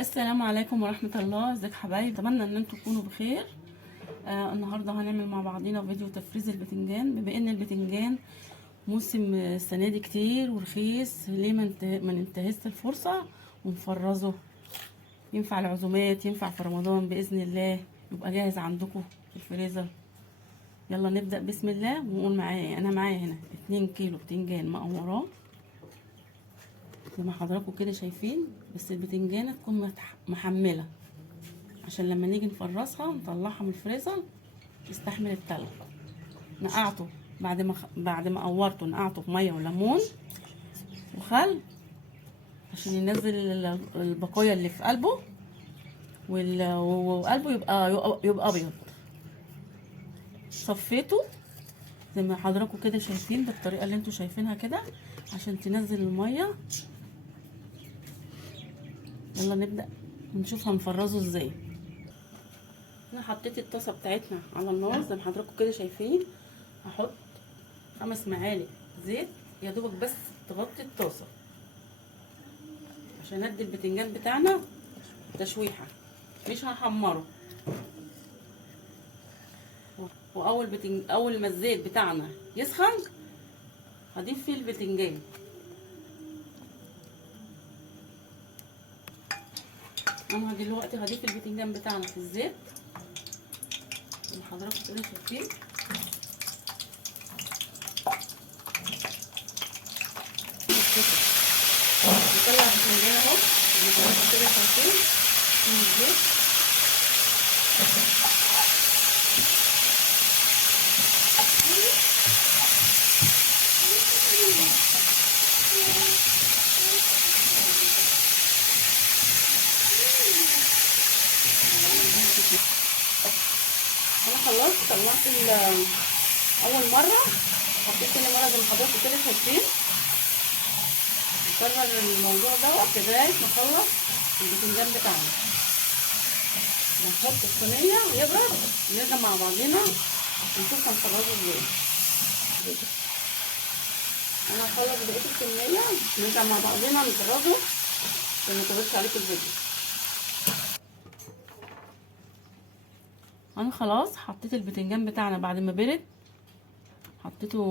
السلام عليكم ورحمة الله. ازيك حبايبي؟ اتمنى ان انتم تكونوا بخير. النهارده هنعمل مع بعضينا فيديو تفريز البتنجان. بما ان البتنجان موسم السنه دي كتير ورخيص، ليه ما ننتهزش الفرصه ونفرزه؟ ينفع العزومات، ينفع في رمضان باذن الله، يبقى جاهز عندكم في الفريزر. يلا نبدا بسم الله ونقول معايا. انا معايا هنا 2 كيلو بتنجان مقوراه زي ما حضراتكم كده شايفين، بس البتنجانه تكون محمله عشان لما نيجي نفرزها نطلعها من الفريزر تستحمل التلج. نقعته بعد ما قورته، نقعته بميه وليمون وخل عشان ينزل البقايا اللي في قلبه، وقلبه يبقى ابيض. صفيته زي ما حضراتكم كده شايفين بالطريقه اللي انتوا شايفينها كده عشان تنزل الميه. يلا نبدا ونشوف هنفرزه ازاي. انا حطيت الطاسه بتاعتنا على النار زي ما حضراتكم كده شايفين. هحط 5 معالق زيت يا دوبك بس تغطي الطاسه عشان ادي البتنجان بتاعنا تشويحه، مش هحمره. اول ما الزيت بتاعنا يسخن هضيف فيه البتنجان. انا دلوقتي هضيف البتنجان بتاعنا في الزيت اللي حضراتكم كده شايفين. نطلع البتنجان اهو زي ما حضراتكم كده شايفين من الزيت. انا خلصت طلعت اول مره، حطيت تاني مره زي ما حضراتكم كده شايفين. نكرر الموضوع دوت لغايه ما نخلص البتنجان بتاعنا. نحط الصينيه ويبرد نرجع مع بعضينا ونشوف هنفرزه ازاي. انا هخلص بقيه الكميه نرجع مع بعضينا نفرزه عشان ميطولش عليكم الفيديو. انا خلاص حطيت البتنجان بتاعنا بعد ما برد، حطيته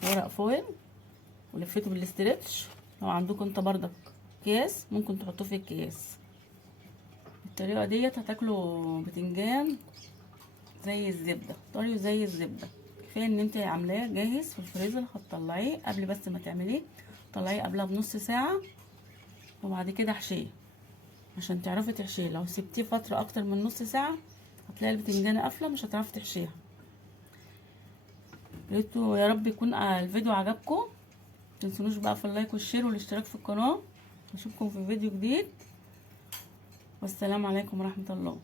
في ورق فويل ولفيته بالاسترتش. لو عندكم انت بردك اكياس ممكن تحطوه في الكياس. بالطريقه ديت هتاكلوا بتنجان زي الزبده، طري زي الزبده. كفايه ان انت عاملاه جاهز في الفريزر. هتطلعيه قبل بس ما تعمليه، طلعيه قبلها بنص ساعه وبعد كده احشيه عشان تعرفي تحشيه. لو سبتيه فتره اكتر من نص ساعه هتلاقي البتنجانه قافله، مش هتعرفي تحشيها. يا رب يكون الفيديو عجبكم. متنسونوش بقى في اللايك والشير والاشتراك في القناه. اشوفكم في فيديو جديد، والسلام عليكم ورحمه الله.